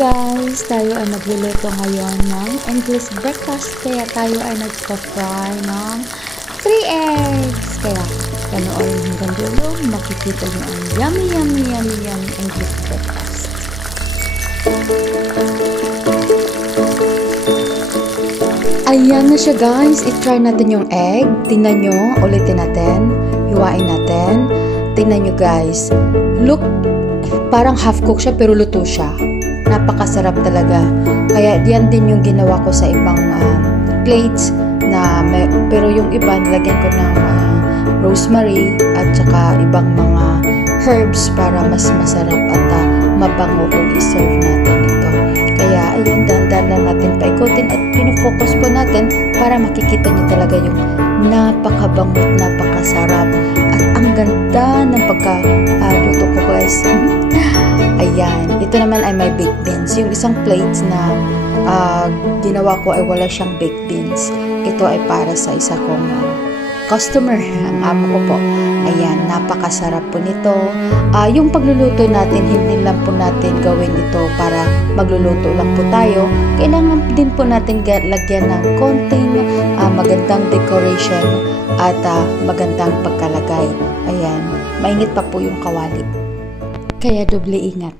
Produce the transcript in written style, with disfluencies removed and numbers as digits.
guys, tayo ay magluluto ngayon ng English breakfast. Kaya tayo ay nagpa-fry ng 3 eggs. Kaya panoorin hanggang dulo, makikita nyo ang yummy English breakfast. Ayan na siya guys, i-try natin yung egg. Tingnan nyo, ulitin natin, hiwain natin. Tingnan nyo guys, look, parang half cook siya pero luto siya. Napakasarap talaga. Kaya yan din yung ginawa ko sa ibang plates na pero yung iba nilagyan ko ng rosemary at saka ibang mga herbs para mas masarap at mabango kung i-serve natin ito. Kaya ayan, dandan natin paikutin at pinofocus po natin para makikita nyo talaga yung napakabangot, napakasarap at ang ganda ng pagkaluto ko guys. Ayan, ito naman ay may baked beans. Yung isang plate na ginawa ko ay wala siyang baked beans. Ito ay para sa isa kong customer, ang amo ko po. Ayan, napakasarap po nito. Yung pagluluto natin, hindi lang po natin gawin ito para magluluto lang po tayo. Kailangan din po natin lagyan ng konting magandang decoration at magandang pagkalagay. Ayan, mainit pa po yung kawali. Kaya doble ingat.